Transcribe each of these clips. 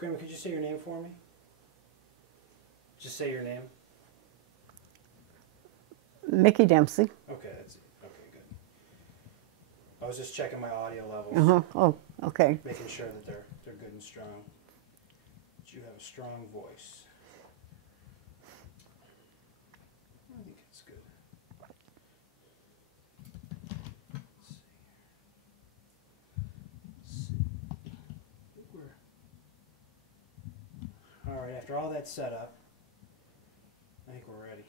Grandma, could you say your name for me? Just say your name. Mickey Dempsey. Okay, that's it. Okay, good. I was just checking my audio levels, Oh, okay. making sure that they're good and strong. That you have a strong voice. I think it's good. Let's see here. I think we're all right. After all that setup, I think we're ready.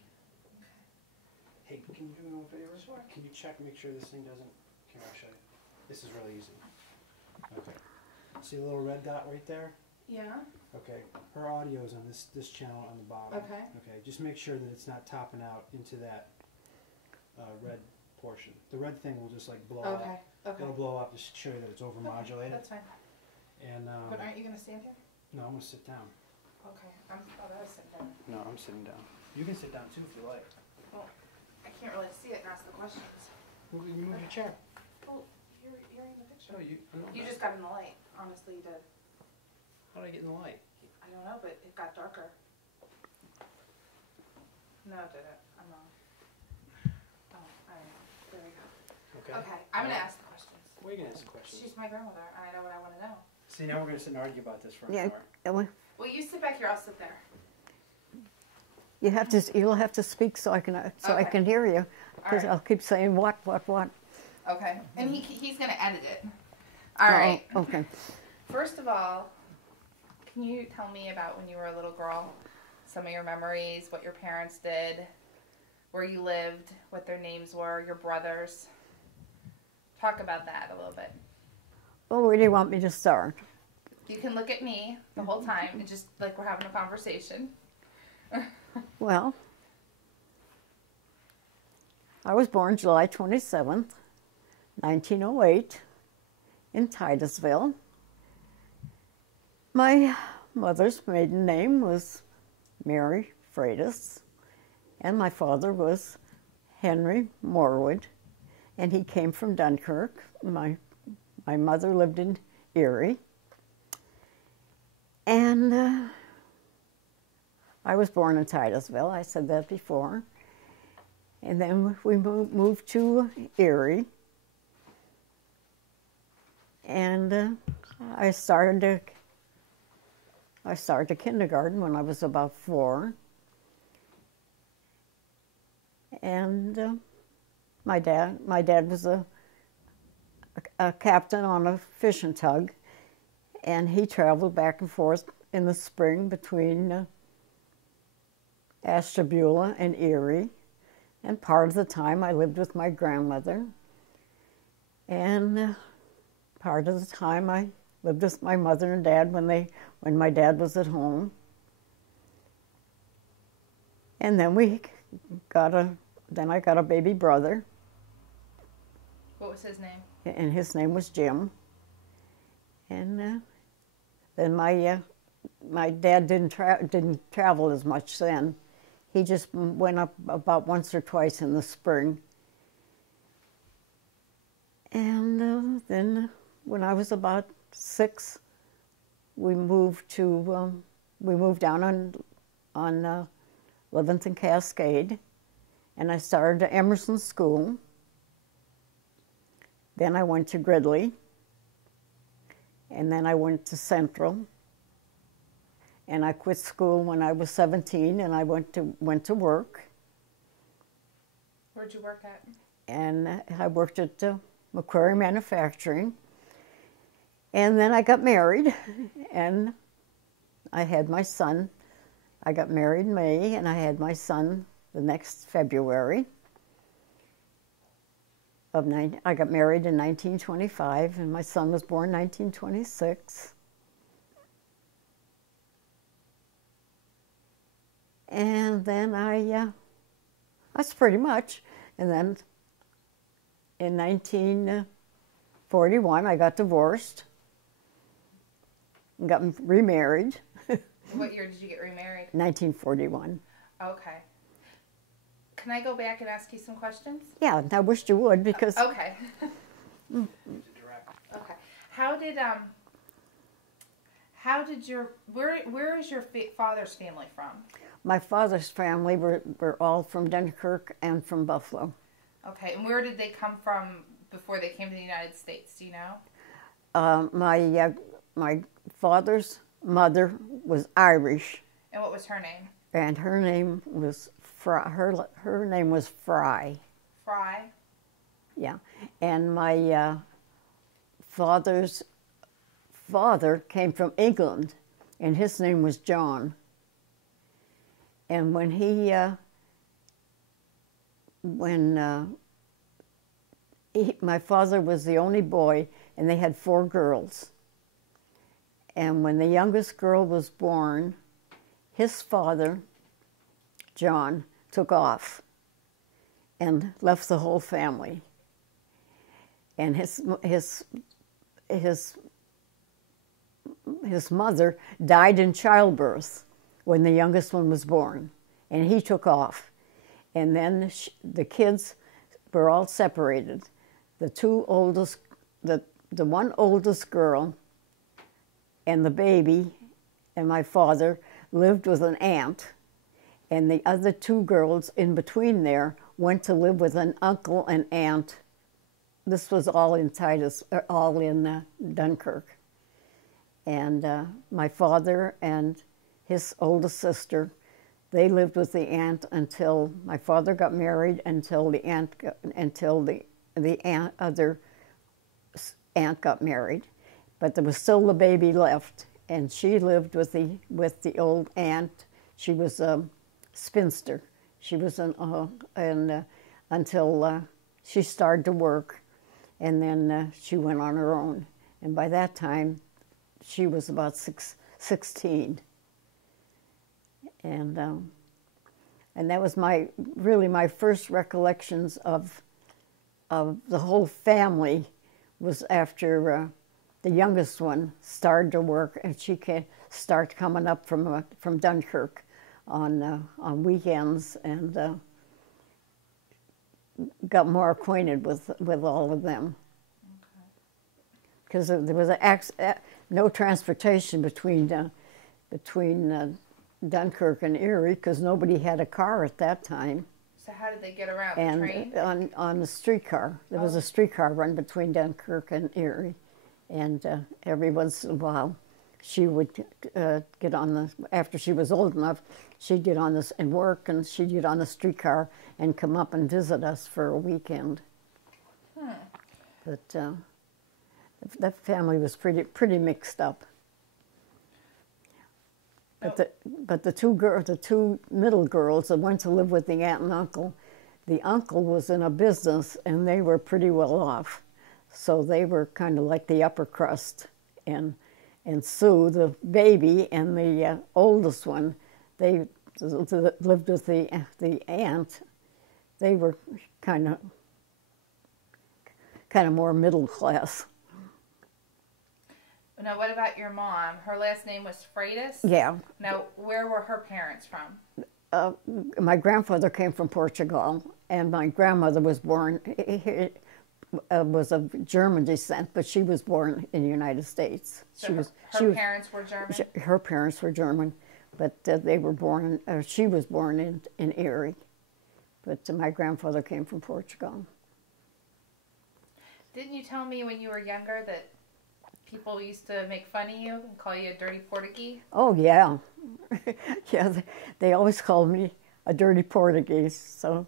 Hey, can you do me one favor? Sure. Can you check, make sure this thing doesn't... Here, I'll show you. This is really easy. Okay. See the little red dot right there? Yeah. Okay. Her audio's on this channel on the bottom. Okay. Okay. Just make sure that it's not topping out into that red portion. The red thing will just like blow up. Okay. It'll blow up to show you that it's overmodulated. That's fine. And But aren't you going to stand here? no, I'm gonna sit down. Okay. I was sitting down. No, I'm sitting down. You can sit down too if you like. Well, I can't really see it and ask the questions. Move your chair. Well, you're in the picture. No, you You just got in the light. Honestly, you did. How did I get in the light? I don't know, but it got darker. No, it didn't. I'm wrong. Oh, I don't know. There we go. Okay. Okay, I'm going to ask the questions. What are you gonna ask a question? She's my grandmother, and I know what I want to know. See, now we're gonna sit and argue about this for an Yeah. hour. Well, you sit back here. I'll sit there. You'll have to speak so I can hear you, because All right. I'll keep saying what. Okay. And he's going to edit it. All right. Oh, okay. First of all, can you tell me about when you were a little girl? Some of your memories, what your parents did, where you lived, what their names were, your brothers. Talk about that a little bit. Well, where do you want me to start? You can look at me the whole time and just like we're having a conversation. Well, I was born July 27th, 1908, in Titusville. My mother's maiden name was Mary Freitas, and my father was Henry Morwood, and he came from Dunkirk. My mother lived in Erie, and I was born in Titusville. I said that before. And then we moved to Erie, and I started kindergarten when I was about 4. And my dad was a captain on a fishing tug, and he traveled back and forth in the spring between Ashtabula and Erie. And part of the time I lived with my grandmother, and part of the time I lived with my mother and dad when my dad was at home. And then I got a baby brother. What was his name? And his name was Jim. And then my dad didn't travel as much then. He just went up about once or twice in the spring. And then when I was about 6, we moved down on Livingston Cascade, and I started at Emerson School. Then I went to Gridley, and then I went to Central. And I quit school when I was 17, and I went to work. Where'd you work at? And I worked at Macquarie Manufacturing. And then I got married, and I had my son. I got married in May, and I had my son the next February. I got married in 1925, and my son was born in 1926. And then that's pretty much. And then in 1941, I got divorced and got remarried. What year did you get remarried? 1941. Okay. Can I go back and ask you some questions? Yeah, I wished you would, because... Okay. Okay. How How did where is your father's family from? My father's family were all from Dunkirk and from Buffalo. Okay, and where did they come from before they came to the United States? Do you know? My father's mother was Irish, And what was her name? and her name was her name was Fry. Fry. Yeah, and my father's father came from England, and his name was John. And my father was the only boy, and they had 4 girls. And when the youngest girl was born, his father, John, took off and left the whole family. And his mother died in childbirth when the youngest one was born, and he took off. And then the kids were all separated. The one oldest girl and the baby and my father lived with an aunt, and the other 2 girls in between there went to live with an uncle and aunt. This was all in Dunkirk. And my father and his oldest sister, they lived with the aunt until my father got married, until the other aunt got married. But there was still the baby left, and she lived with the old aunt. She was a spinster. She was until she started to work, and then she went on her own. And by that time, she was about 16. And that was really my first recollections of the whole family was after the youngest one started to work, and she started coming up from Dunkirk on weekends, and got more acquainted with all of them. Because there was no transportation between Dunkirk and Erie, because nobody had a car at that time. So how did they get around? And the train? on the streetcar. There was a streetcar run between Dunkirk and Erie. And every once in a while, she would get on after she was old enough, she'd get on this and work, and she'd get on the streetcar and come up and visit us for a weekend. But that family was pretty mixed up. But the two middle girls that went to live with the aunt and uncle, the uncle was in a business, and they were pretty well off. So they were kind of like the upper crust. And Sue, the baby, and the oldest one, they lived with the aunt. They were kind of more middle class. Now, what about your mom? Her last name was Freitas? Yeah. Now, where were her parents from? My grandfather came from Portugal, and my grandmother was born, was of German descent, but she was born in the United States. So her parents were German? Her parents were German, but they were born, she was born in Erie. But my grandfather came from Portugal. Didn't you tell me when you were younger that people used to make fun of you and call you a dirty Portuguese? Oh, yeah. Yeah, they always called me a dirty Portuguese. So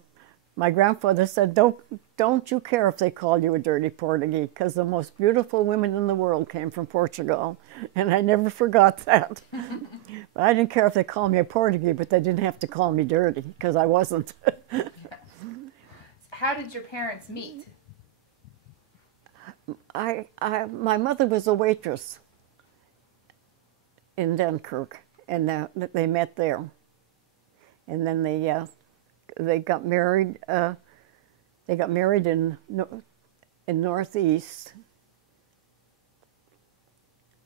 my grandfather said, don't you care if they call you a dirty Portuguese, because the most beautiful women in the world came from Portugal. And I never forgot that. But I didn't care if they called me a Portuguese, but they didn't have to call me dirty, because I wasn't. How did your parents meet? My mother was a waitress in Dunkirk, and they met there. And then they got married. They got married in Northeast.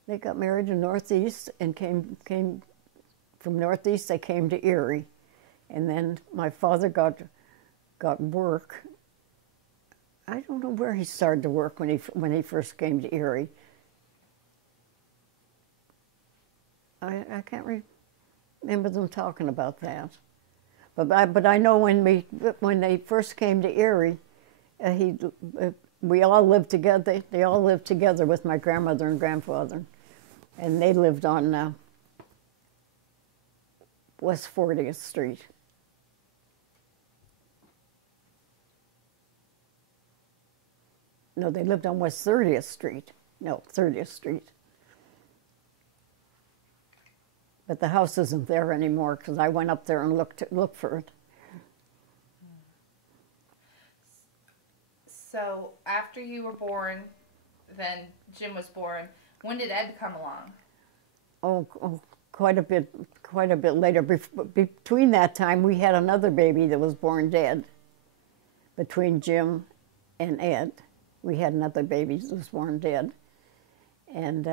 They got married in Northeast and came from Northeast. They came to Erie, and then my father got work. I don't know where he started to work when he first came to Erie. I can't remember them talking about that. But I know when they first came to Erie, we all lived together. They all lived together with my grandmother and grandfather, and they lived on West 40th Street. No, they lived on West 30th Street. No, 30th Street. But the house isn't there anymore because I went up there and looked for it. So after you were born, then Jim was born. When did Ed come along? Oh, quite a bit later. Between that time, we had another baby that was born dead. Between Jim and Ed, we had another baby that was born dead, and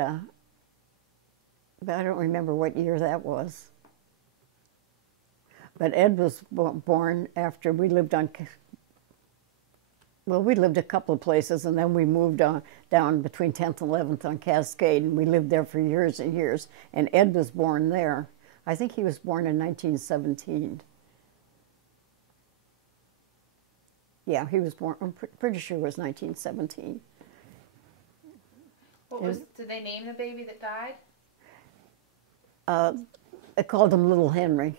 but I don't remember what year that was. But Ed was born after we lived on. Well, we lived a couple of places, and then we moved on down between 10th and 11th on Cascade, and we lived there for years and years. And Ed was born there. I think he was born in 1917. Yeah, he was born. I'm pretty sure it was 1917. Did they name the baby that died? I called him Little Henry.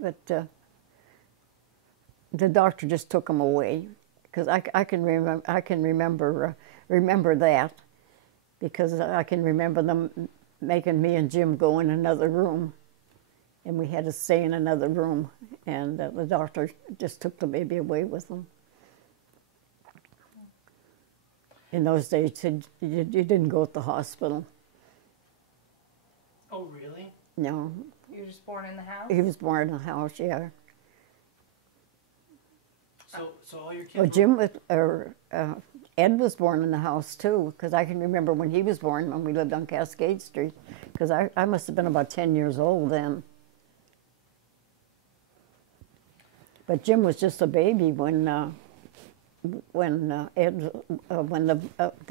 But the doctor just took him away because I can remember that because I can remember them making me and Jim go in another room, and we had to stay in another room, and the doctor just took the baby away with them. In those days, you didn't go to the hospital. Oh, really? No. You were just born in the house? He was born in the house, yeah. So all your kids. Well, Ed was born in the house too, because I can remember when he was born when we lived on Cascade Street, because I must have been about 10 years old then. But Jim was just a baby when the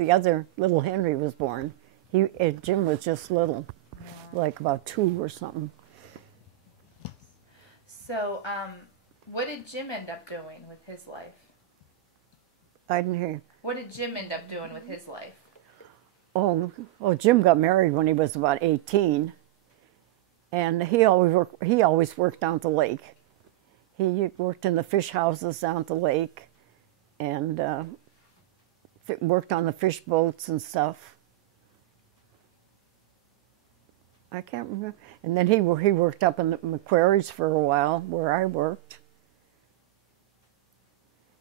other Little Henry was born. Jim was just little, like about 2 or something. So, what did Jim end up doing with his life? I didn't hear you. What did Jim end up doing with his life? Oh, Jim got married when he was about 18, and he always worked down at the lake. He worked in the fish houses down at the lake, and worked on the fish boats and stuff. I can't remember. And then he worked up in the McQuarrie's for a while, where I worked.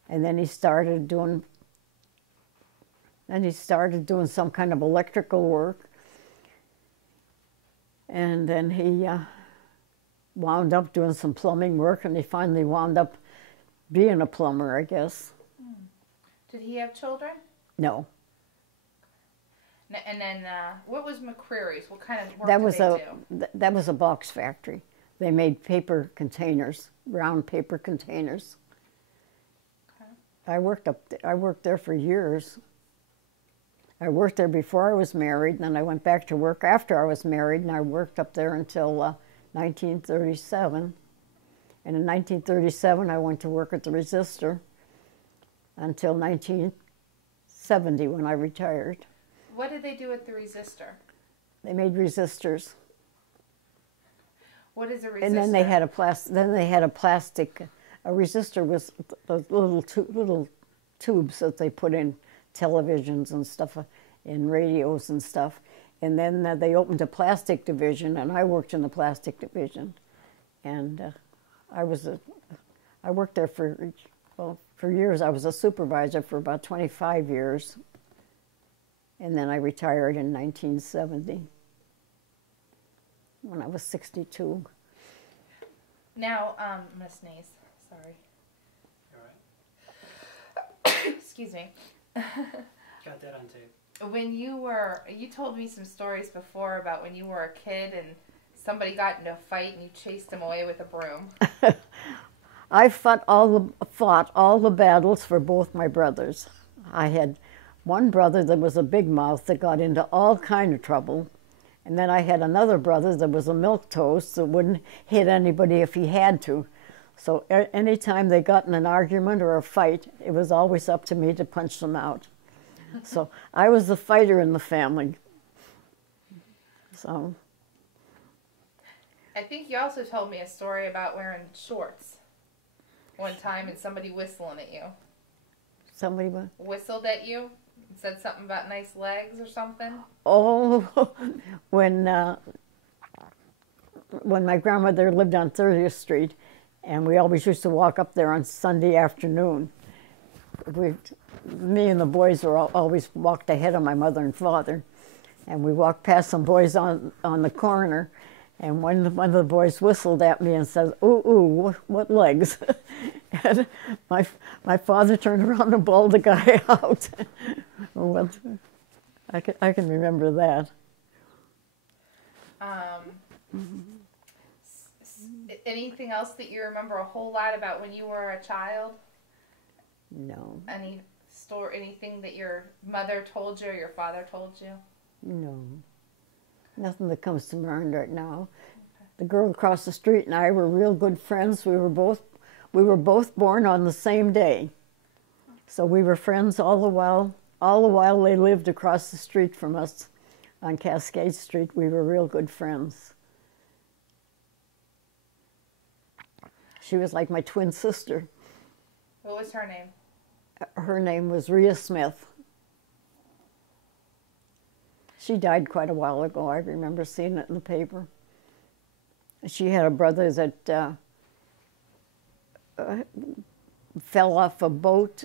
And then he started doing some kind of electrical work. And then he wound up doing some plumbing work, and he finally wound up being a plumber, I guess. Did he have children? No. And then, what was McQuarrie's? What kind of work That did was they do? That was a box factory. They made paper containers, round paper containers. Okay. I worked there for years. I worked there before I was married, and then I went back to work after I was married, and I worked up there until 1937. And in 1937, I went to work at the Resistor until 1970 when I retired. What did they do at the Resistor? They made resistors. What is a resistor? And then they had a plastic. A resistor was those little tubes that they put in televisions and stuff, in radios and stuff. And then they opened a plastic division, and I worked in the plastic division. And I worked there for years. I was a supervisor for about 25 years. And then I retired in 1970 when I was 62. Now, I'm going to sneeze. Sorry. All right. Excuse me. Got that on tape. When you told me some stories before about when you were a kid and somebody got into a fight and you chased them away with a broom. I fought all the battles for both my brothers. I had one brother that was a big mouth that got into all kind of trouble, And then I had another brother that was a milquetoast that wouldn't hit anybody if he had to. So anytime they got in an argument or a fight, it was always up to me to punch them out. So I was the fighter in the family. So I think you also told me a story about wearing shorts one time and somebody whistling at you. somebody Whistled at you? Said something about nice legs or something? Oh, when my grandmother lived on 30th Street, and we always used to walk up there on Sunday afternoon. Me and the boys were always walked ahead of my mother and father, and we walked past some boys on the corner, and one of the boys whistled at me and said, "Ooh, ooh, what legs?" And my father turned around and bawled the guy out. Well, I can remember that. Anything else that you remember a whole lot about when you were a child? No. Anything that your mother told you or your father told you? No. Nothing that comes to mind right now. Okay. The girl across the street and I were real good friends. We were both born on the same day. So we were friends all the while they lived across the street from us on Cascade Street. We were real good friends. She was like my twin sister. What was her name? Her name was Rhea Smith. She died quite a while ago. I remember seeing it in the paper. She had a brother that fell off a boat.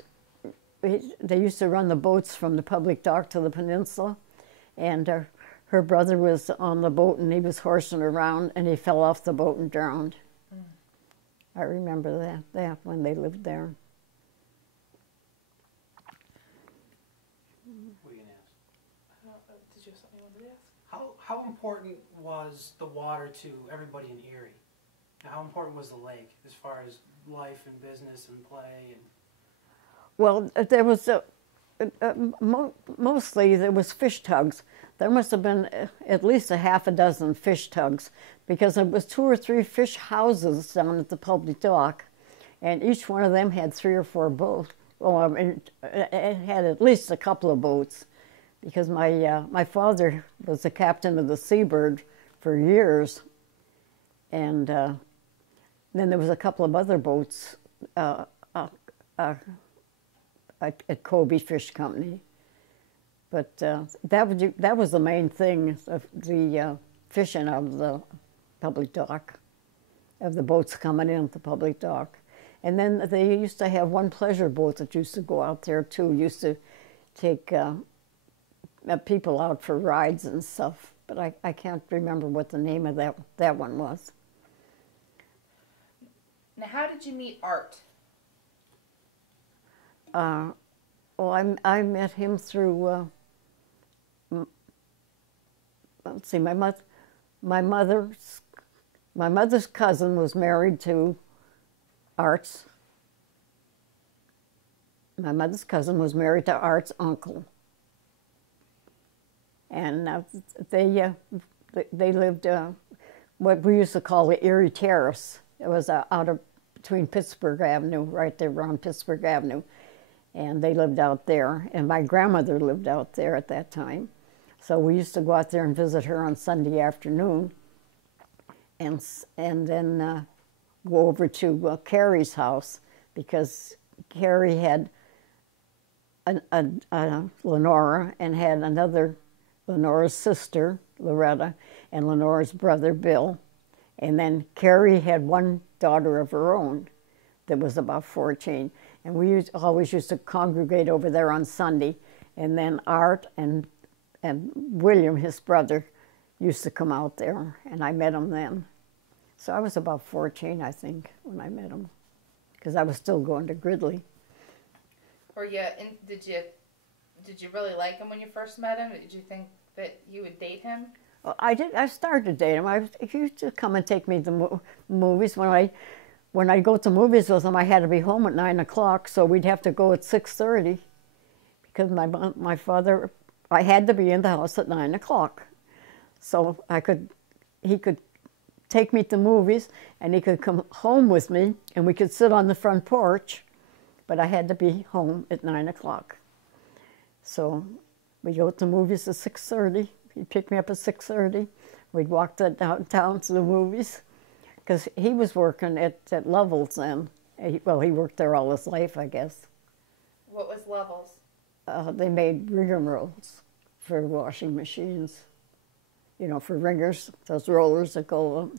They used to run the boats from the public dock to the peninsula, and her brother was on the boat and he was horsing around and he fell off the boat and drowned. I remember that when they lived there. What are you going to ask? I don't know. Did you have something you wanted to ask? How important was the water to everybody in Erie? How important was the lake as far as life and business and play? And Well, there was mostly there was fish tugs. There must have been at least a half a dozen fish tugs, because there was 2 or 3 fish houses down at the public dock, and each one of them had 3 or 4 boats. Well, I mean, it had at least a couple of boats, because my father was the captain of the Seabird for years, and then there was a couple of other boats at Kobe Fish Company. But that was the main thing, of the fishing of the public dock, of the boats coming in at the public dock. And then they used to have one pleasure boat that used to go out there too, used to take people out for rides and stuff. But I can't remember what the name of that one was. Now, how did you meet Art? Well, I met him through, let's see, my mother's cousin was married to Art's. My mother's cousin was married to Art's uncle, and they lived what we used to call the Erie Terrace. It was between Pittsburgh Avenue, right there around Pittsburgh Avenue. And they lived out there, and my grandmother lived out there at that time. So we used to go out there and visit her on Sunday afternoon, and then go over to Carrie's house, because Carrie had a Lenora and had another, Lenora's sister, Loretta, and Lenora's brother, Bill. And then Carrie had one daughter of her own that was about 14. And we always used to congregate over there on Sunday. And then Art and William, his brother, used to come out there, and I met him then. So I was about 14, I think, when I met him, because I was still going to Gridley. Did you really like him when you first met him? Did you think that you would date him? Well, I did. I started to date him. He used to come and take me to movies. When I go to movies with him, I had to be home at 9 o'clock, so we'd have to go at 6:30, because my father, I had to be in the house at 9 o'clock. So he could take me to movies, and he could come home with me, and we could sit on the front porch, but I had to be home at 9 o'clock. So we'd go to the movies at 6:30. He'd pick me up at 6:30. We'd walk downtown to the movies, because he was working at Lovel's then. He worked there all his life, I guess. What was Levels? They made ringer rolls for washing machines. You know, for ringers, those rollers that go, well,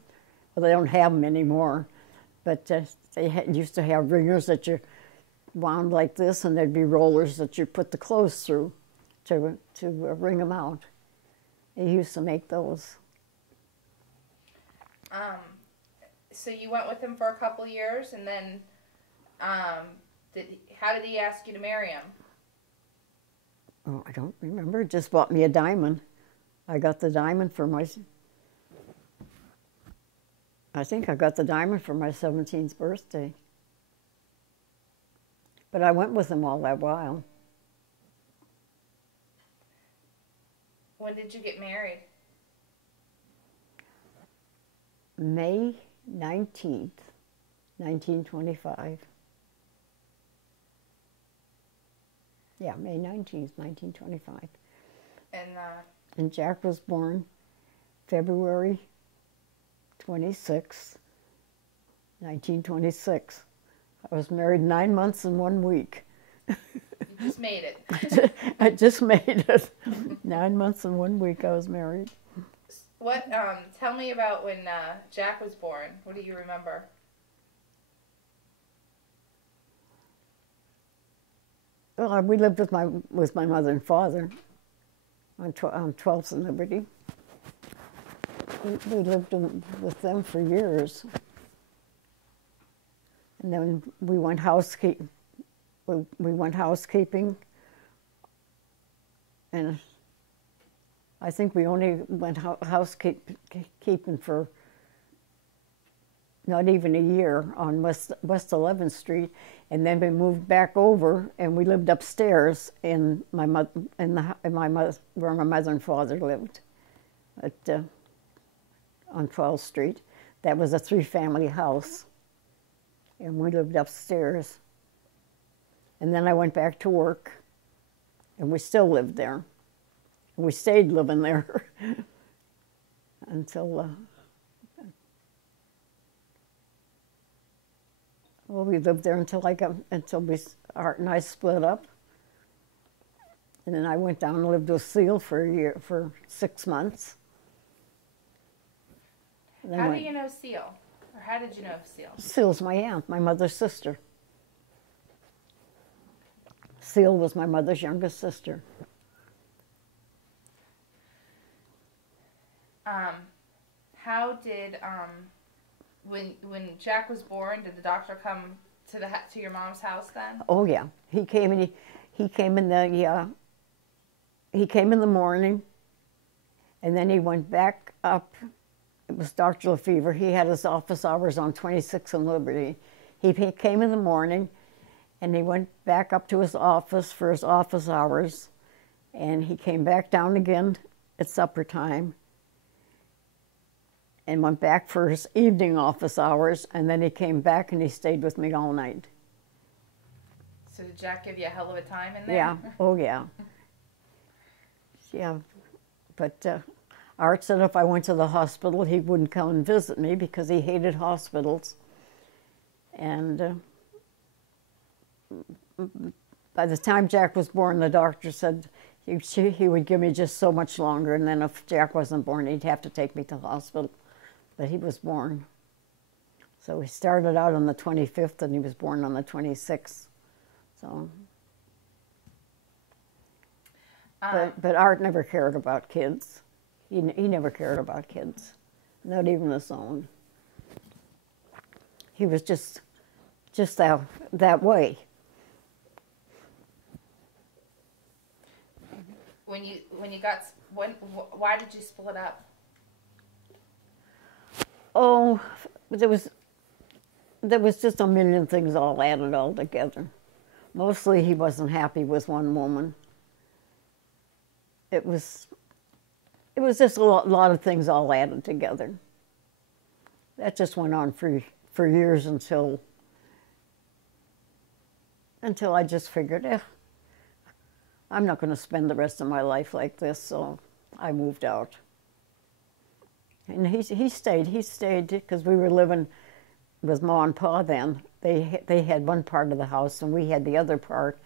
they don't have them anymore, but they used to have ringers that you wound like this, and there'd be rollers that you put the clothes through to wring them out. He used to make those. So you went with him for a couple years, and then how did he ask you to marry him? Oh, I don't remember. Just bought me a diamond. I got the diamond for I think I got the diamond for my 17th birthday. But I went with him all that while. When did you get married? May 19th, 1925. Yeah, May 19th, 1925. And Jack was born February 26th, 1926. I was married 9 months and 1 week. You just made it. I just made it. 9 months and 1 week I was married. Tell me about when Jack was born. What do you remember? Well, we lived with my mother and father on 12th and Liberty. We lived with them for years. And then we went housekeeping. We went housekeeping, and I think we only went housekeeping for not even a year on West 11th Street, and then we moved back over, and we lived upstairs in where my mother and father lived, on 12th Street. That was a 3-family house, and we lived upstairs. And then I went back to work, and we still lived there. And we stayed living there until we lived there until Art and I split up. And then I went down and lived with Seal for 6 months. How do you know Seal? Or how did you know Seal? Seal's my aunt, my mother's sister. Seal was my mother's youngest sister. How did when Jack was born, did the doctor come to your mom's house then? Oh yeah, he came in the morning, and then he went back up. It was Dr. Lefevre. He had his office hours on 26th and Liberty. He came in the morning, and he went back up to his office for his office hours, and he came back down again at supper time, and went back for his evening office hours, and then he came back and he stayed with me all night. So did Jack give you a hell of a time in there? Yeah, oh yeah. Yeah, but Art said if I went to the hospital, he wouldn't come and visit me because he hated hospitals. And by the time Jack was born, the doctor said he would give me just so much longer, and then if Jack wasn't born, he'd have to take me to the hospital. But he was born. So he started out on the 25th, and he was born on the 26th. So, but Art never cared about kids. He never cared about kids, not even his own. He was just that way. Why did you split up? Oh, there was just a million things all added all together. Mostly he wasn't happy with one woman. It was It was just a lot of things all added together. That just went on for years until I just figured, I'm not going to spend the rest of my life like this, so I moved out. And he stayed because we were living with Ma and Pa then. They had one part of the house and we had the other part,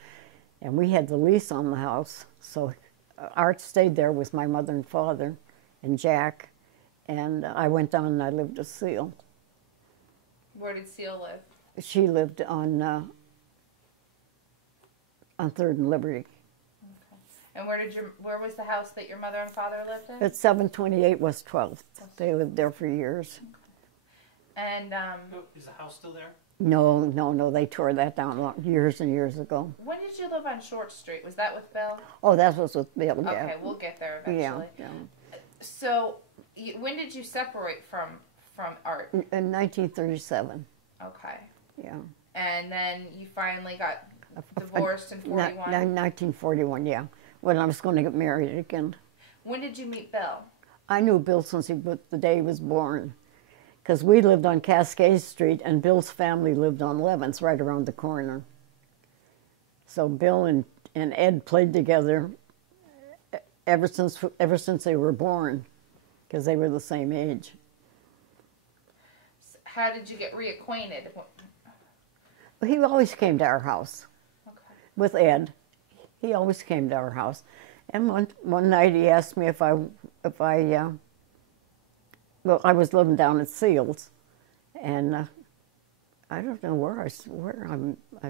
and we had the lease on the house. So Art stayed there with my mother and father and Jack, and I went down and I lived with Seal. Where did Seal live? She lived on 3rd and Liberty. And where was the house that your mother and father lived in? At 728 West 12th. They lived there for years. And Is the house still there? No, they tore that down years and years ago. when did you live on Short Street? Was that with Bill? Oh, that was with Bill, yeah. Okay, we'll get there eventually. Yeah. So, when did you separate from Art? In 1937, Okay. yeah. And then you finally got divorced in 41? 1941, yeah, when I was going to get married again. When did you meet Bill? I knew Bill since the day he was born, because we lived on Cascade Street and Bill's family lived on Levens, right around the corner. So Bill and Ed played together ever since they were born, because they were the same age. How did you get reacquainted? He always came to our house Okay. with Ed. He always came to our house. And one night he asked me if I was living down at Seals, and I don't know where I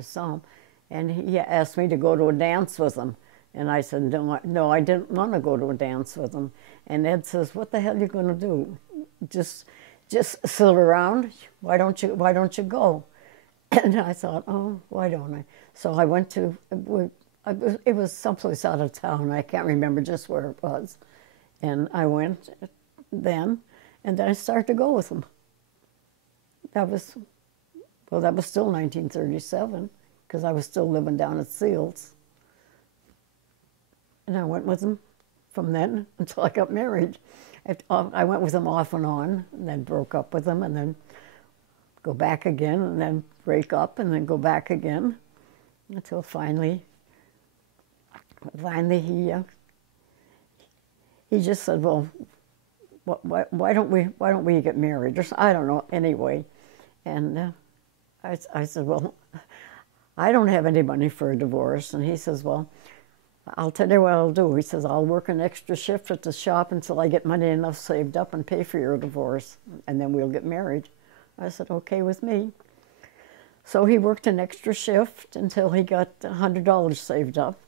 saw him, and he asked me to go to a dance with him, and I said no, I didn't want to go to a dance with him. And Ed says, "What the hell are you going to do? Just sit around? Why don't you go?" And I thought, oh, why don't I? So I went to. It was someplace out of town. I can't remember just where it was, and I went then. And then I started to go with him. That was still 1937, because I was still living down at Seals. And I went with him from then until I got married. I went with him off and on, and then broke up with him, and then go back again, and then break up, and then go back again, until finally he just said, well, why don't we get married? Or I don't know, anyway. And I said, well, I don't have any money for a divorce. And he says, well, I'll tell you what I'll do. He says, I'll work an extra shift at the shop until I get money enough saved up and pay for your divorce, and then we'll get married. I said, okay with me. So he worked an extra shift until he got $100 saved up.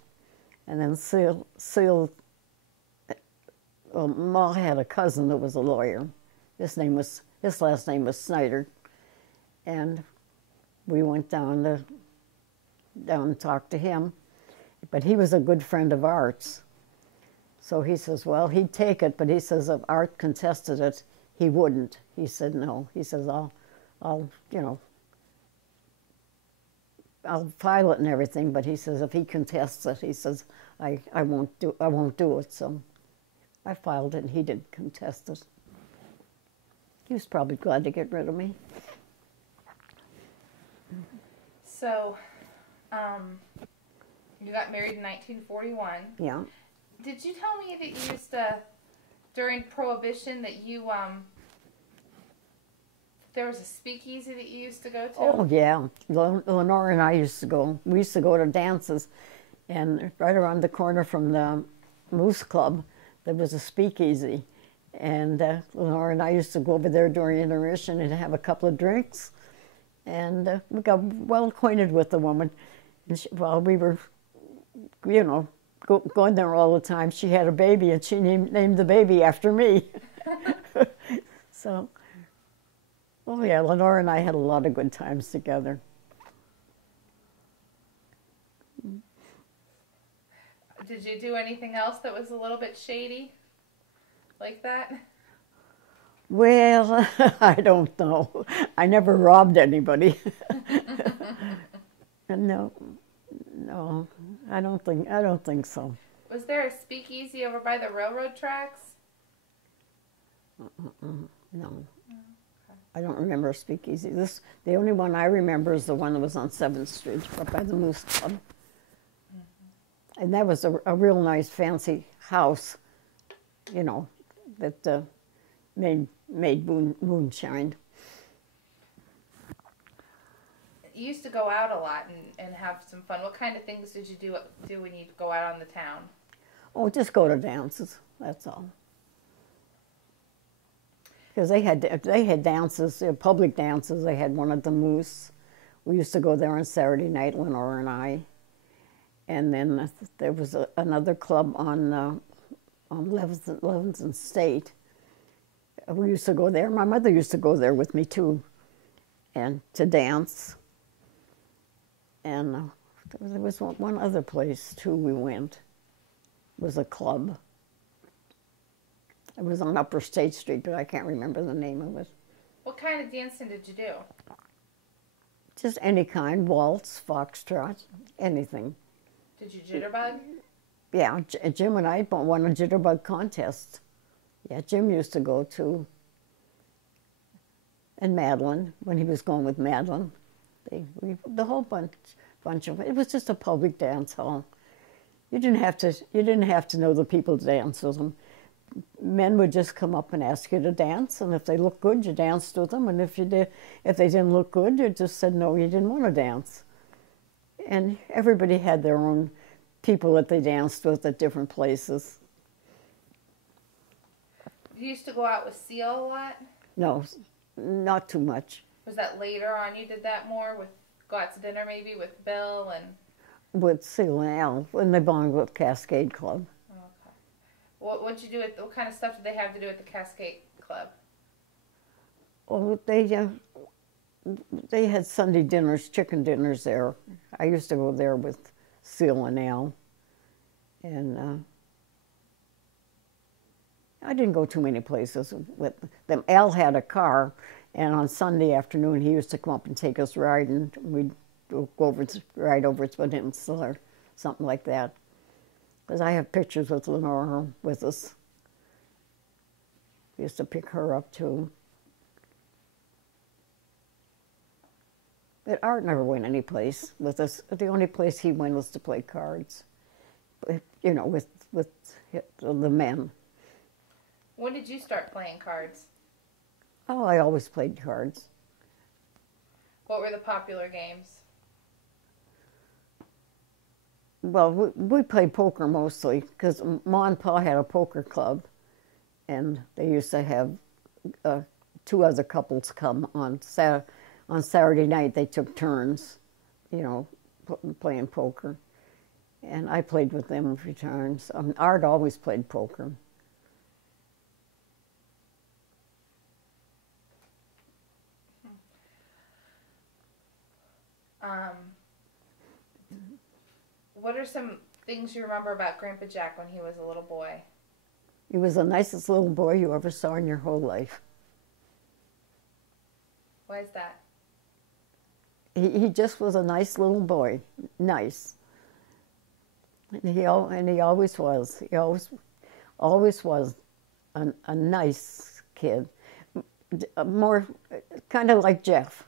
And then Seal well, Ma had a cousin that was a lawyer. His last name was Snyder. And we went down and talked to him. But he was a good friend of Art's. So he says, well, he'd take it, but he says if Art contested it, he wouldn't. He said no. He says, I'll file it and everything, but he says if he contests it, he says I won't do it. So I filed it, and he didn't contest it. He was probably glad to get rid of me. So, you got married in 1941. Yeah. Did you tell me that you used to, during Prohibition, that you, there was a speakeasy that you used to go to? Oh, yeah. Lenore and I used to go. We used to go to dances, and right around the corner from the Moose Club, there was a speakeasy. And Lenore and I used to go over there during intermission and have a couple of drinks. And we got well acquainted with the woman. And while we were, going there all the time, she had a baby, and she named the baby after me. So, oh yeah, Lenore and I had a lot of good times together. Did you do anything else that was a little bit shady like that? Well, I don't know. I never robbed anybody. No, I don't think so. Was there a speakeasy over by the railroad tracks? No. I don't remember a speakeasy. The only one I remember is the one that was on 7th Street, up by the Moose Club. And that was a real nice, fancy house, you know, that made moonshine. You used to go out a lot and have some fun. What kind of things did you do when you go out on the town? Oh, just go to dances, that's all. Because they had dances, public dances. They had one at the Moose. We used to go there on Saturday night, Lenore and I. And then there was another club on 11th and State. We used to go there. My mother used to go there with me too, and to dance. And there was one other place too we went. It was a club. It was on Upper State Street, but I can't remember the name of it. What kind of dancing did you do? Just any kind, waltz, foxtrot, anything. Did you jitterbug? Yeah, Jim and I won a jitterbug contest. Yeah, Jim used to go too. And Madeline, when he was going with Madeline, the whole bunch of it. It was just a public dance hall. You didn't have to know the people to dance with them. Men would just come up and ask you to dance, and if they looked good, you danced with them, and if they didn't look good, you just said no, you didn't want to dance. And everybody had their own people that they danced with at different places. You used to go out with Seal a lot? No, not too much. Was that later on you did that more, go out to dinner maybe with Bill and... With Seal and Al, when they belonged with Cascade Club. What kind of stuff did they have to do at the Cascade Club? Oh, they had Sunday dinners, chicken dinners there. I used to go there with Seal and Al. And I didn't go too many places with them. Al had a car, and on Sunday afternoon he used to come up and take us riding. We'd ride over to Peninsula or something like that. Because I have pictures with Lenore with us. We used to pick her up too. But Art never went any place with us. The only place he went was to play cards, you know, with the men. When did you start playing cards? Oh, I always played cards. What were the popular games? Well, we played poker mostly because Ma and Pa had a poker club, and they used to have 2 other couples come on Saturday night. They took turns, you know, playing poker, and I played with them a few times. Art always played poker. What are some things you remember about Grandpa Jack when he was a little boy? He was the nicest little boy you ever saw in your whole life. Why is that? He just was a nice little boy, nice. And he always was. He always was a nice kid. More kind of like Jeff.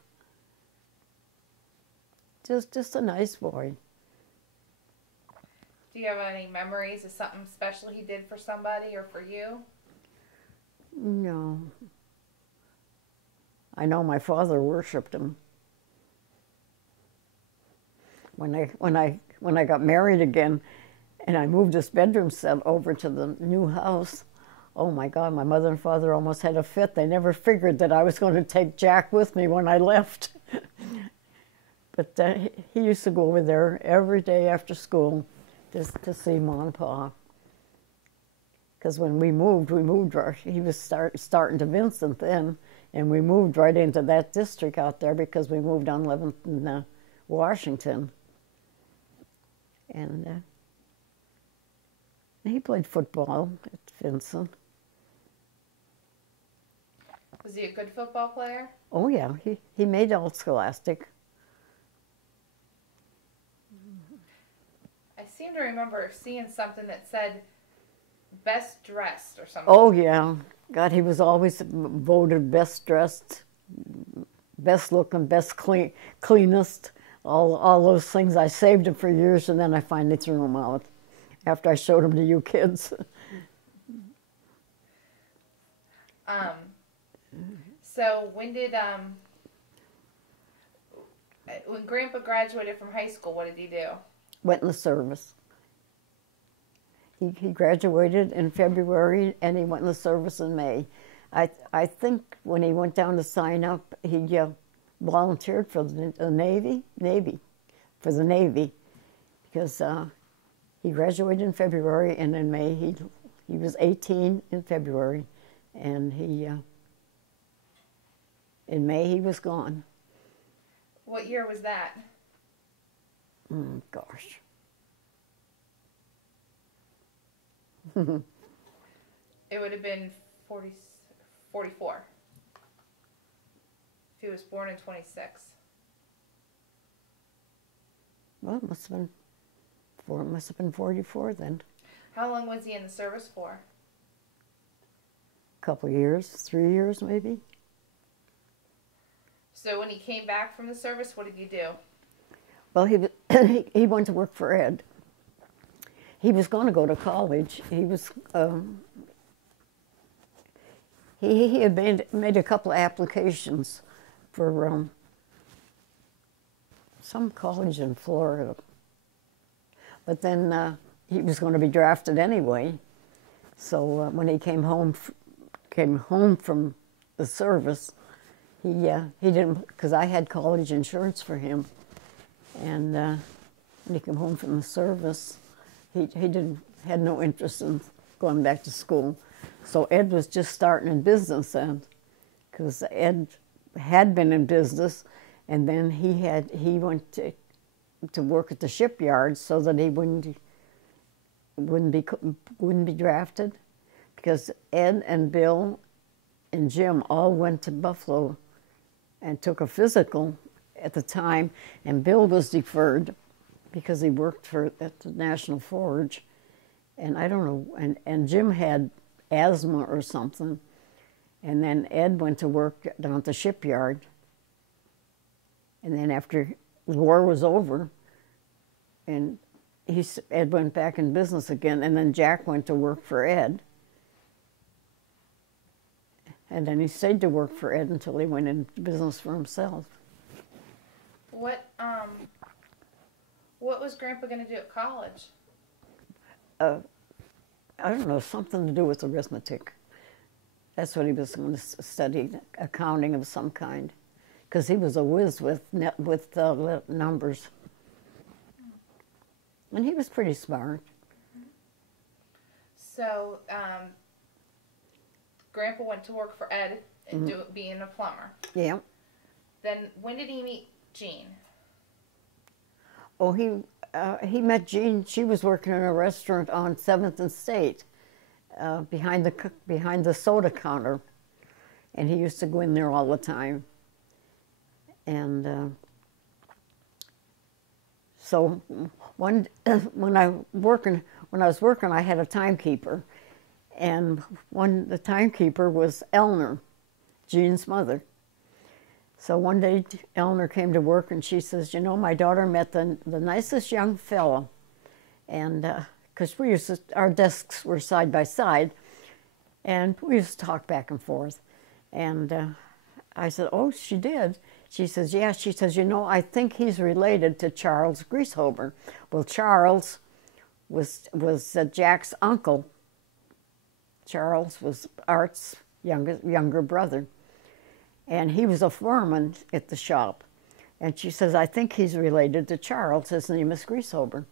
Just a nice boy. Do you have any memories of something special he did for somebody or for you? No. I know my father worshipped him. When I got married again, and I moved this bedroom set over to the new house, oh my God, my mother and father almost had a fit. They never figured that I was going to take Jack with me when I left. But he used to go over there every day after school just to see Ma and Pa. Because when we moved right, he was starting to Vincent then, and we moved right into that district out there because we moved on 11th and Washington. And he played football at Vincent. Was he a good football player? Oh yeah, he made all Scholastic. I seem to remember seeing something that said best dressed or something. Oh, yeah. God, he was always voted best dressed, best looking, best cleanest. All those things. I saved him for years, and then I finally threw him out after I showed him to you kids. So when Grandpa graduated from high school, what did he do? Went in the service. He graduated in February, and he went in the service in May. I think when he went down to sign up, he volunteered for the Navy, for the Navy, because he graduated in February, and in May he was 18 in February, and in May he was gone. What year was that? Gosh. It would have been 44. If he was born in 26. Well, it must have been 44 then. How long was he in the service for? A couple of years, 3 years maybe. So when he came back from the service, what did you do? Well, he went to work for Ed. He was going to go to college. He was he had made a couple of applications for some college in Florida, but then he was going to be drafted anyway. So when he came home from the service, he didn't, because I had college insurance for him, and when he came home from the service, he had no interest in going back to school. So Ed was just starting in business then, because Ed had been in business, and then he went to work at the shipyard so that he wouldn't be drafted, because Ed and Bill and Jim all went to Buffalo and took a physical at the time, and Bill was deferred because he worked at the National Forge, and I don't know, and Jim had asthma or something, and then Ed went to work down at the shipyard, and then after the war was over, and Ed went back in business again, and then Jack went to work for Ed, and then he stayed to work for Ed until he went into business for himself. What was Grandpa going to do at college? I don't know, something to do with arithmetic. That's what he was going to study, accounting of some kind, because he was a whiz with numbers. And he was pretty smart. So, Grandpa went to work for Ed, being a plumber. Yeah. Then when did he meet Jean? Oh, he met Jean. She was working in a restaurant on 7th and State, behind the soda counter, and he used to go in there all the time. And so when I was working, I had a timekeeper, and the timekeeper was Eleanor, Jean's mother. So one day, Eleanor came to work, and she says, "You know, my daughter met the nicest young fellow," and because our desks were side by side, and we used to talk back and forth. And I said, "Oh, she did." She says, "Yeah." She says, "You know, I think he's related to Charles Grieshober." Well, Charles was Jack's uncle. Charles was Art's younger brother. And he was a foreman at the shop. And she says, "I think he's related to Charles. His name is Grieshober."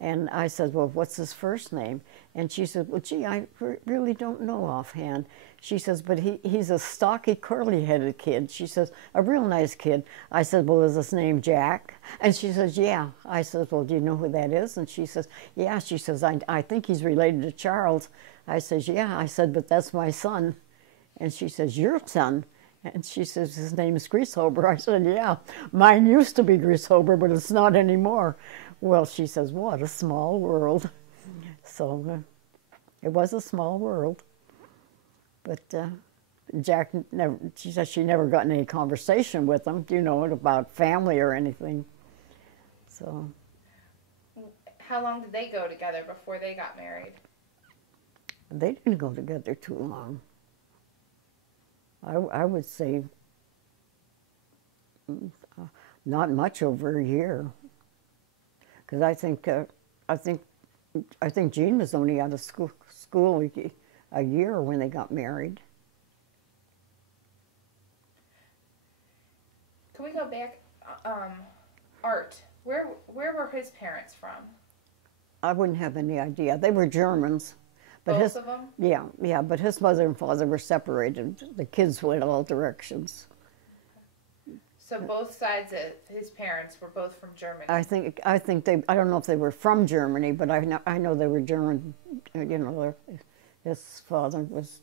And I said, "Well, what's his first name?" And she said, "Well, gee, I really don't know offhand." She says, "But he's a stocky, curly-headed kid." She says, "A real nice kid." I said, "Well, is his name Jack?" And she says, "Yeah." I said, "Well, do you know who that is?" And she says, "Yeah." She says, I think he's related to Charles." I says, "Yeah." I said, "But that's my son." And she says, "Your son?" And she says, "His name is Grieshober." I said, "Yeah, mine used to be Grieshober, but it's not anymore." Well, she says, "What a small world." So It was a small world. But Jack never, she said she never got in any conversation with him, you know, about family or anything. So How long did they go together before they got married? they didn't go together too long. I would say not much over a year. Because I think Jean was only out of school a year when they got married. Can we go back? Art. Where were his parents from? I wouldn't have any idea. They were Germans. But Both of them? Yeah, but his mother and father were separated. The kids went all directions. So both sides of his parents were both from Germany. I think they, I don't know if they were from Germany, but I know they were German. You know, his father was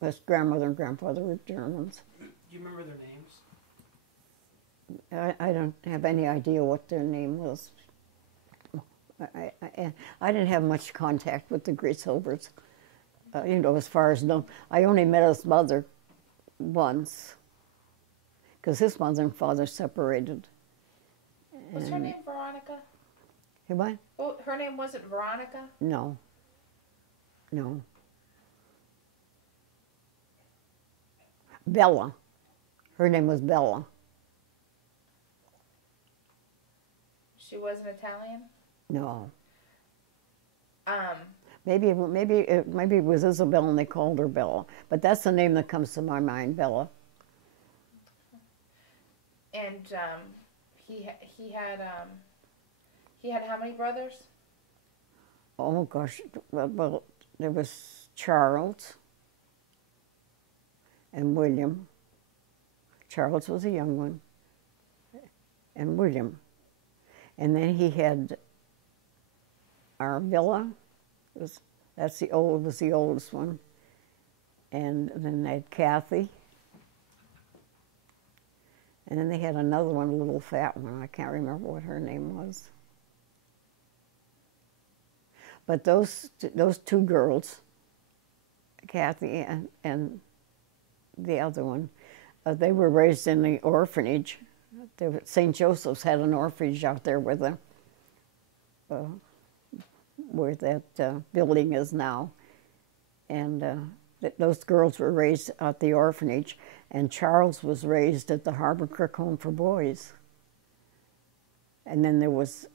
his grandmother and grandfather were Germans. Do you remember their names? I don't have any idea what their name was. I didn't have much contact with the Grieshobers. You know, as far as I only met his mother once, because his mother and father separated. Was her name Veronica? What? Oh, her name wasn't Veronica? No. Bella. Her name was Bella. She wasn't Italian? No. Um, Maybe it was Isabel and they called her Bella. But that's the name that comes to my mind, Bella. and he had how many brothers? Oh gosh, well, there was Charles and William. Charles was a young one, and William. And then he had Arvilla, was the oldest one. And then they had Kathy. And then they had another one, a little fat one. I can't remember what her name was. But those two girls, Kathy and the other one, they were raised in the orphanage. St. Joseph's had an orphanage out there where that building is now. And those girls were raised at the orphanage, and Charles was raised at the Harbor Creek Home for Boys. And then there was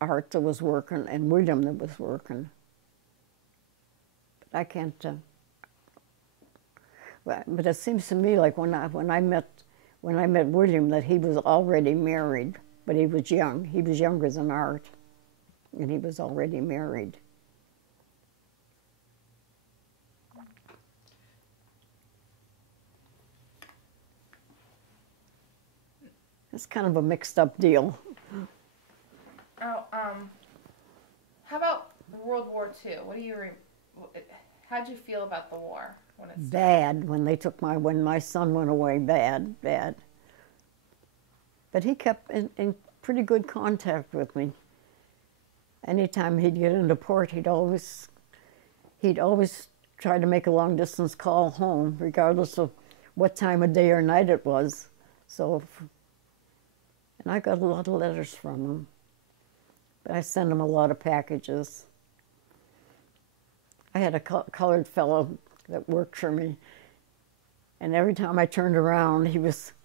Art that was working, and William that was working. But I can't. But it seems to me like when I met William that he was already married, but he was young. He was younger than Art, and he was already married. It's kind of a mixed up deal. Oh, how about World War II? How'd you feel about the war when it started? Bad when my son went away. Bad. But he kept in pretty good contact with me. Anytime he'd get into port, he'd always try to make a long distance call home, regardless of what time of day or night it was. And I got a lot of letters from him. But I sent him a lot of packages. I had a colored fellow that worked for me, and every time I turned around,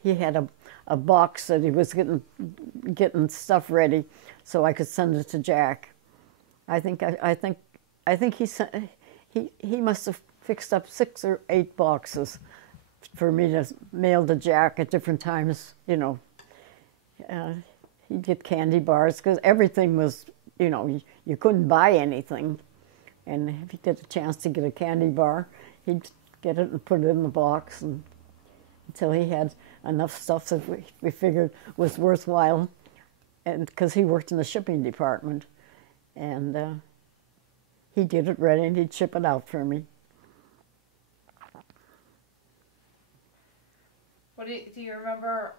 he had a box that he was getting stuff ready, so I could send it to Jack. I think he must have fixed up 6 or 8 boxes for me to mail to Jack at different times. You know, he'd get candy bars because everything was, you know, you couldn't buy anything. And if he get a chance to get a candy bar, he'd get it and put it in the box until he had enough stuff that we figured was worthwhile. And because he worked in the shipping department, and he did it ready and he'd ship it out for me. Do you remember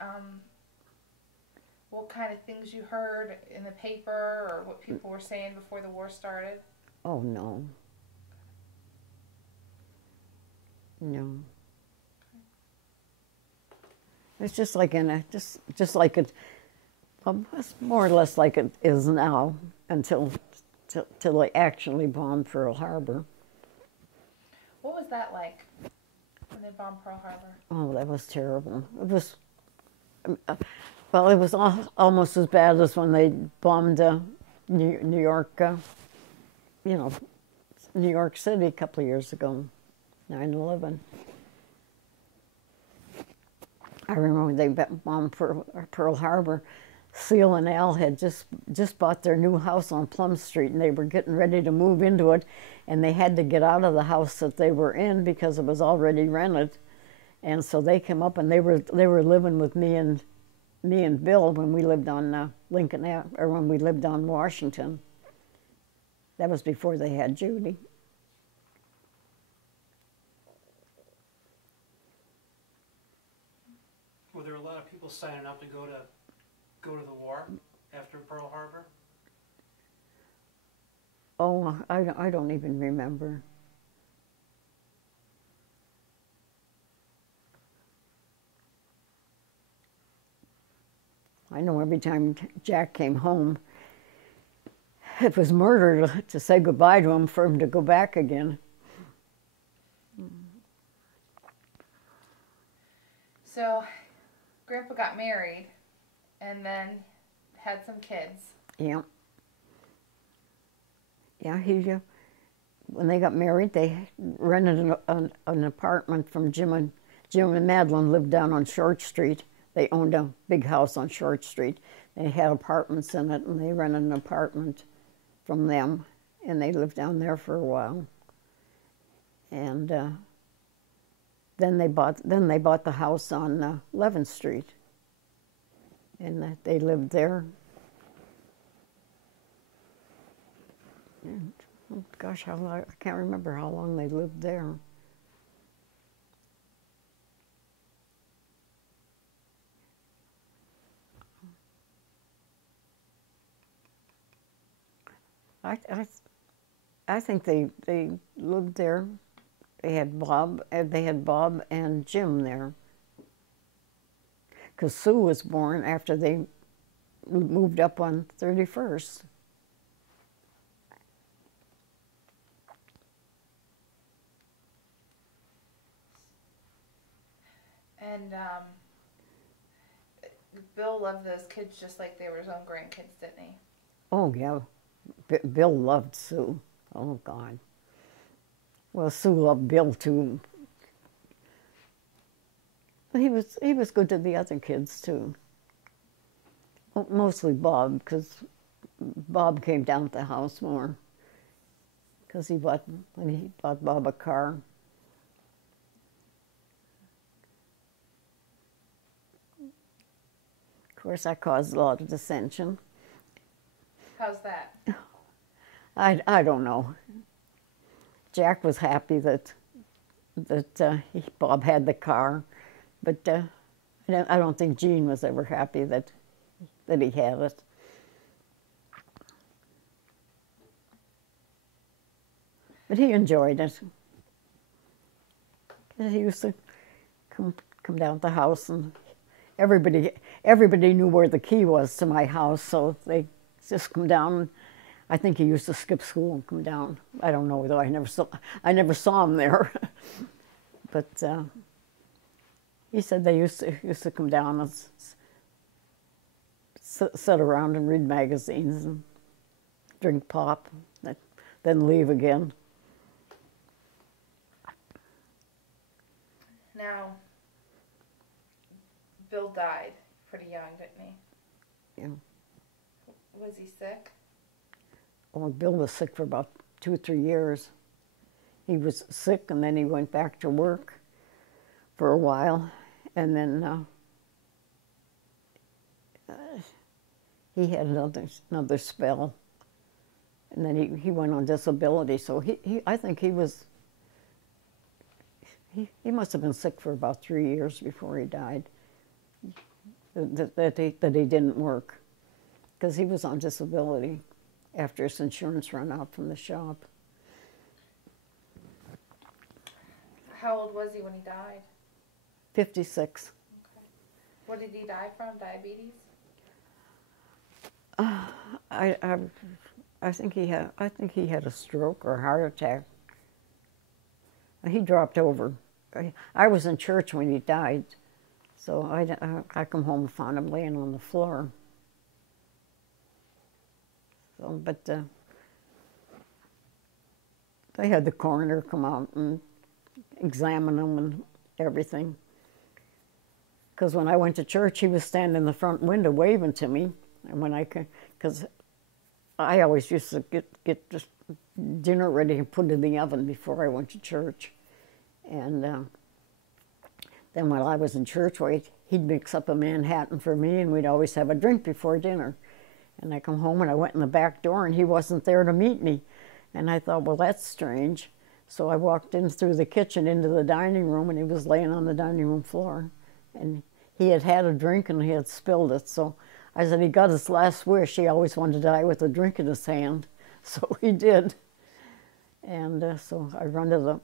what kind of things you heard in the paper or what people were saying before the war started? Oh, no. No. It's just like just like it, it's more or less like it is now until till they actually bombed Pearl Harbor. What was that like when they bombed Pearl Harbor? Oh, that was terrible. It was, well, it was almost as bad as when they bombed New York, you know, New York City a couple of years ago, 9/11. I remember when they bombed Pearl Harbor. Seal and Al had just bought their new house on Plum Street, and they were getting ready to move into it, and they had to get out of the house that they were in because it was already rented. And so they came up, and they were living with me and Bill when we lived on Lincoln Ave, or when we lived on Washington. That was before they had Judy. Were there a lot of people signing up to go to the war after Pearl Harbor? Oh, I don't even remember. I know every time Jack came home, it was murder to say goodbye to him for him to go back again. So, Grandpa got married and then had some kids. Yeah. Yeah, when they got married, they rented an apartment from Jim and Madeline lived down on Short Street. They owned a big house on Short Street. They had apartments in it, and they rented an apartment from them, and they lived down there for a while. And then they bought the house on 11th Street, and they lived there. And, oh gosh, how long, I can't remember how long they lived there. I think they lived there. They had Bob and Jim there. Because Sue was born after they moved up on 31st. And Bill loved those kids just like they were his own grandkids, didn't he? Oh, yeah. Bill loved Sue. Oh, God. Well, Sue loved Bill, too. He was good to the other kids, too. Well, mostly Bob, because Bob came down to the house more. Because when he bought Bob a car. Of course, that caused a lot of dissension. How's that? I don't know. Jack was happy that Bob had the car, but I don't think Gene was ever happy that he had it. But he enjoyed it. He used to come down to the house, and everybody knew where the key was to my house, so they just come down. I think he used to skip school and come down. I don't know, though. I never saw him there. But he said they used to come down and sit around and read magazines and drink pop, then leave again. Now, Bill died pretty young, didn't he? Yeah. Was he sick? Well, Bill was sick for about 2 or 3 years. He was sick, and then he went back to work for a while, and then he had another spell, and then he went on disability. So I think he must have been sick for about 3 years before he died. That he didn't work, because he was on disability after his insurance ran out from the shop. How old was he when he died? 56. Okay. What did he die from? Diabetes? I think he had a stroke or a heart attack. He dropped over. I was in church when he died, so I come home and found him laying on the floor. So, but they had the coroner come out and examine him and everything. Because when I went to church, he was standing in the front window waving to me, and when because I always used to get just dinner ready and put it in the oven before I went to church. And then while I was in church, he'd mix up a Manhattan for me, and we'd always have a drink before dinner. And I come home, and I went in the back door, and he wasn't there to meet me. And I thought, well, that's strange. So I walked in through the kitchen into the dining room, and he was laying on the dining room floor. And he had had a drink, and he had spilled it. So I said he got his last wish. He always wanted to die with a drink in his hand. So he did. And so I run to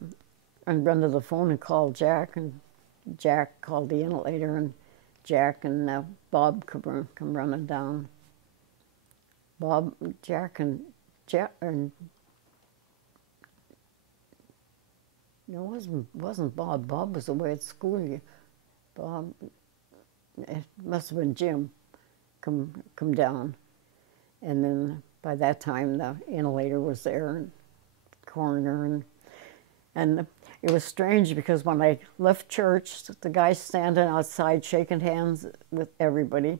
the phone and called Jack, and Jack called the inhalator, and Jack and Bob come running down. No, it wasn't Bob. Bob was away at school. Bob, it must have been Jim, come down. And then by that time the inhalator was there, and coroner, and it was strange because when I left church, the guy standing outside shaking hands with everybody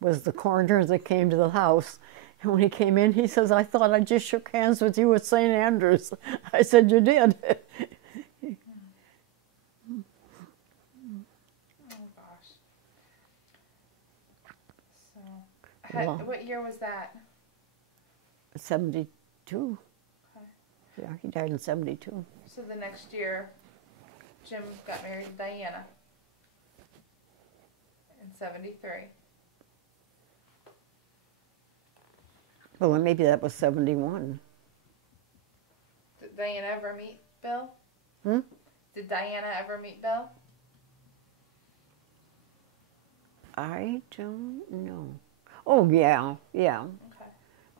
was the coroner that came to the house. And when he came in, he says, "I thought I just shook hands with you at St. Andrews." I said, "You did." Oh, gosh. So, what year was that? 72. Okay. Yeah, he died in 72. So the next year, Jim got married to Diana in 73. Well, maybe that was 71. Did Diana ever meet Bill? Hmm? Did Diana ever meet Bill? I don't know. Oh, yeah. Okay.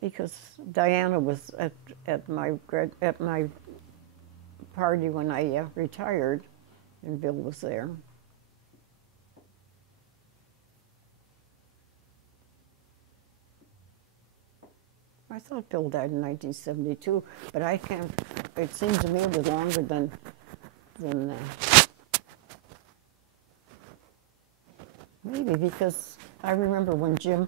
Because Diana was at my party when I retired, and Bill was there. I thought Bill died in 1972, but I can't. It seems to me it was longer than. Maybe because I remember when Jim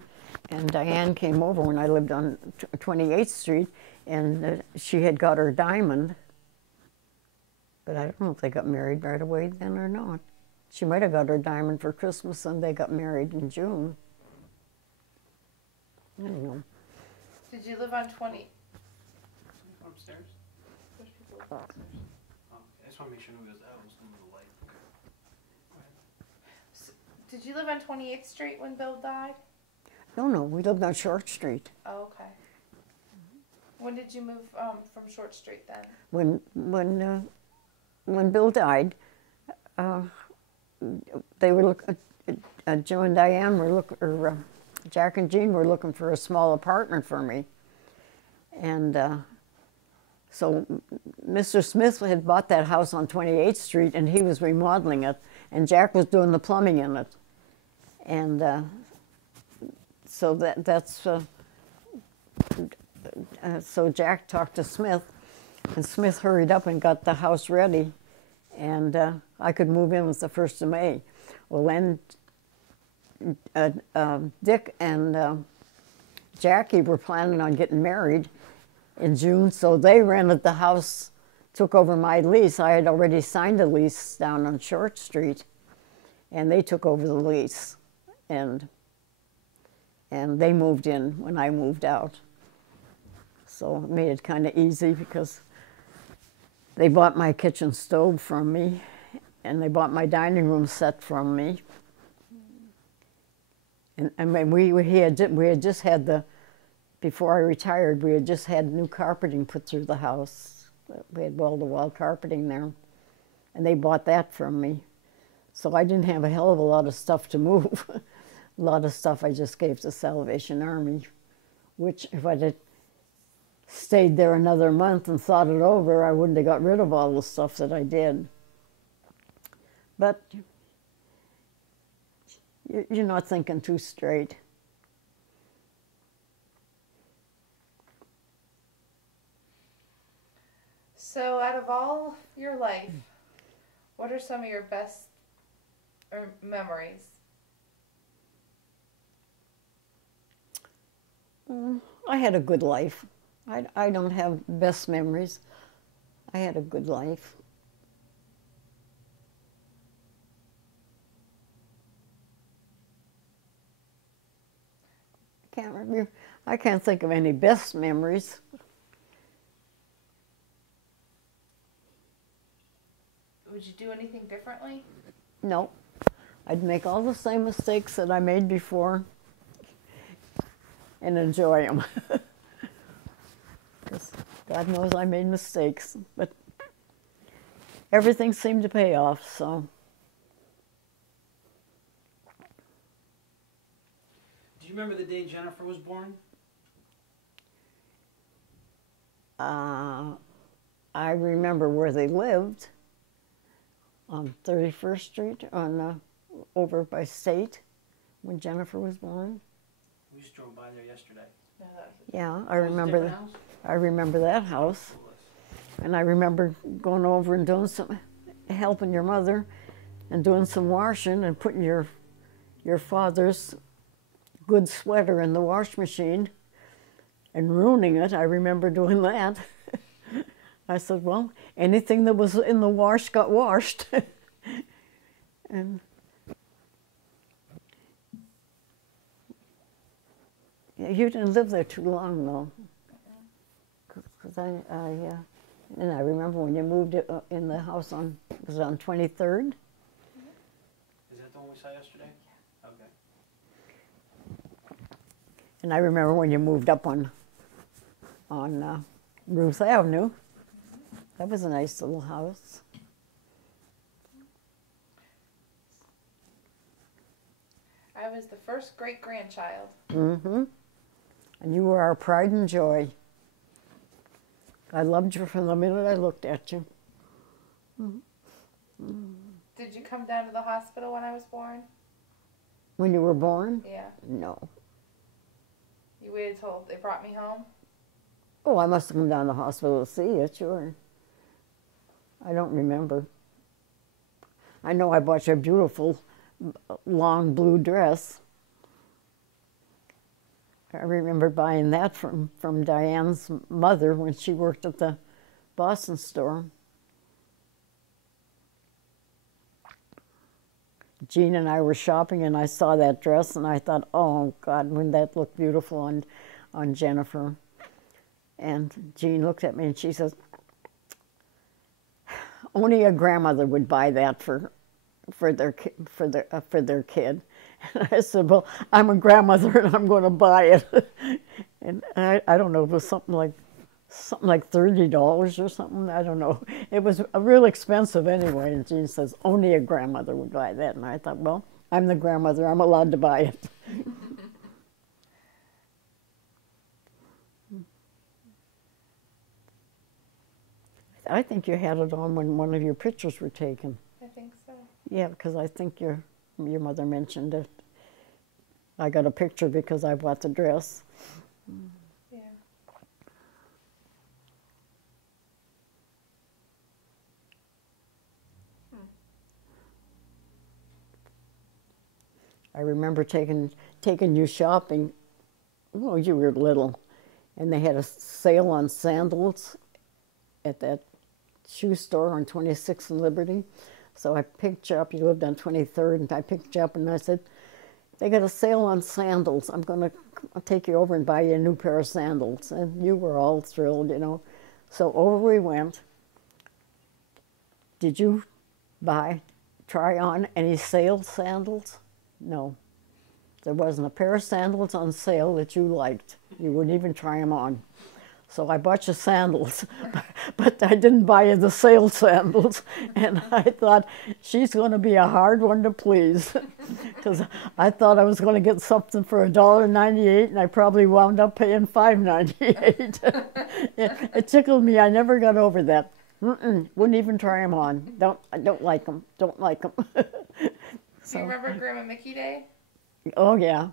and Diane came over when I lived on 28th Street, and she had got her diamond. But I don't know if they got married right away then or not. She might have got her diamond for Christmas, and they got married in June. I don't know. Did you live on 20? Upstairs? There's people upstairs. Oh, I just want to make sure nobody goes, oh, it's the light. Okay. So, did you live on 28th Street when Bill died? No, we lived on Short Street. Oh, okay. When did you move from Short Street then? When Bill died, they were Joe and Diane were looking, Jack and Jean were looking for a small apartment for me, and so Mr. Smith had bought that house on 28th Street, and he was remodeling it, and Jack was doing the plumbing in it, and so so Jack talked to Smith, and Smith hurried up and got the house ready, and I could move in with the 1st of May. Well, then Dick and Jackie were planning on getting married in June, so they rented the house, took over my lease. I had already signed a lease down on Short Street, and they took over the lease, and they moved in when I moved out. So it made it kind of easy because they bought my kitchen stove from me, and they bought my dining room set from me. And I mean, we had just had before I retired, we had just had new carpeting put through the house. We had wall-to-wall carpeting there, and they bought that from me. So I didn't have a hell of a lot of stuff to move. A lot of stuff I just gave to Salvation Army, which if I'd have stayed there another month and thought it over, I wouldn't have got rid of all the stuff that I did. But you're not thinking too straight. So, out of all your life, what are some of your best memories? I had a good life. I don't have best memories. I had a good life. I can't think of any best memories. Would you do anything differently? No. I'd make all the same mistakes that I made before and enjoy them. Because God knows I made mistakes, but everything seemed to pay off, so. Do you remember the day Jennifer was born? I remember where they lived on 31st Street over by State when Jennifer was born. We just drove by there yesterday. No, that was Yeah, I Was it a remember different that. house? I remember that house, and I remember going over and doing helping your mother, and doing some washing and putting your father's good sweater in the wash machine, and ruining it. I remember doing that. I said, well, anything that was in the wash got washed. And you didn't live there too long, though. Because and I remember when you moved it in the house was it on 23rd? Is that the one we saw yesterday? Okay. And I remember when you moved up on Ruth Avenue. That was a nice little house. I was the first great-grandchild. Mm-hmm. And you were our pride and joy. I loved you from the minute I looked at you. Did you come down to the hospital when I was born? When you were born? Yeah. No. You waited till they brought me home? Oh, I must have come down to the hospital to see you, sure. I don't remember. I know I bought you a beautiful long blue dress. I remember buying that from Diane's mother when she worked at the Boston store. Jean and I were shopping and I saw that dress and I thought, oh God, wouldn't that look beautiful on Jennifer? And Jean looked at me and she says, only a grandmother would buy that for their kid. And I said, well, I'm a grandmother and I'm going to buy it. And I don't know, it was something like $30 or something. I don't know. It was real expensive anyway. And Jean says, only a grandmother would buy that. And I thought, well, I'm the grandmother. I'm allowed to buy it. I think you had it on when one of your pictures were taken. I think so. Yeah, because I think your mother mentioned it. I got a picture because I bought the dress. Yeah. I remember taking you shopping. Well, you were little, and they had a sale on sandals at that shoe store on 26th and Liberty. So I picked you up. You lived on 23rd, and I picked you up, and I said, they got a sale on sandals. I'm going to take you over and buy you a new pair of sandals. And you were all thrilled, you know. So over we went. Did you try on any sale sandals? No. There wasn't a pair of sandals on sale that you liked. You wouldn't even try them on. So I bought you sandals, but I didn't buy you the sale sandals. And I thought, she's going to be a hard one to please, because I thought I was going to get something for $1.98, and I probably wound up paying $5.98. It tickled me. I never got over that. Wouldn't even try them on. I don't like them. Don't like them. Do you remember Grandma Mickey Day? Oh yeah.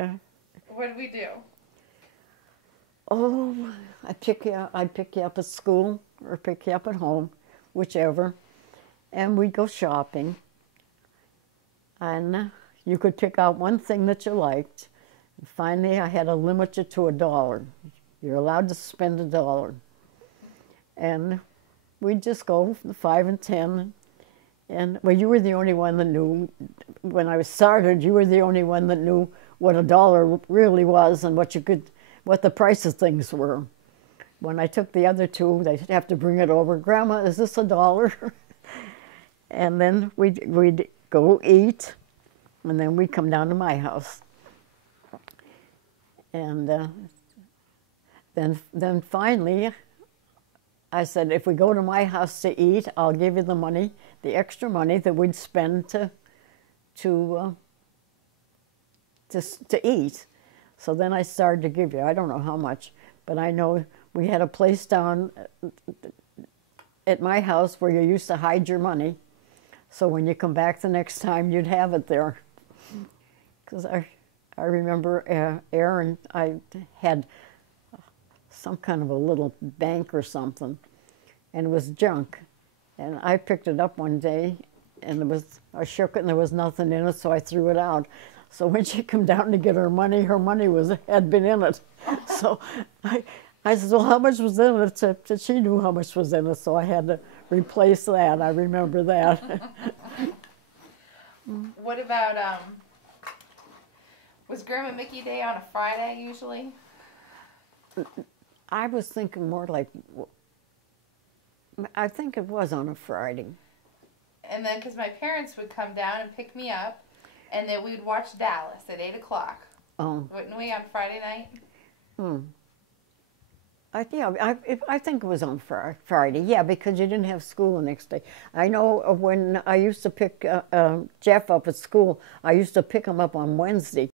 Yeah. What did we do? Oh, I'd pick you up at school or pick you up at home, whichever, and we'd go shopping. And you could pick out one thing that you liked. And finally, I had to limit it to $1. You're allowed to spend $1. And we'd just go for the 5 and 10. And well, you were the only one that knew. When I started, you were the only one that knew what $1 really was and what the price of things were. When I took the other two, they'd have to bring it over. Grandma, is this $1? And then we'd go eat, and then we'd come down to my house. And then finally, I said, if we go to my house to eat, I'll give you the money, the extra money that we'd spend to eat. So then I started to give you, I don't know how much, but I know we had a place down at my house where you used to hide your money. So when you come back the next time, you'd have it there. Because I remember Aaron, I had some kind of a little bank or something, and it was junk. And I picked it up one day, and I shook it, and there was nothing in it, so I threw it out. So when she came down to get her money had been in it. So I said, well, how much was in it? She knew how much was in it, so I had to replace that. I remember that. What about, was Grandma Mickey Day on a Friday usually? I was thinking more like, I think it was on a Friday. And then, because my parents would come down and pick me up, and then we'd watch Dallas at 8 o'clock. Oh. Wouldn't we, on Friday night? I think it was on Friday, yeah, because you didn't have school the next day. I know when I used to pick Jeff up at school, I used to pick him up on Wednesday.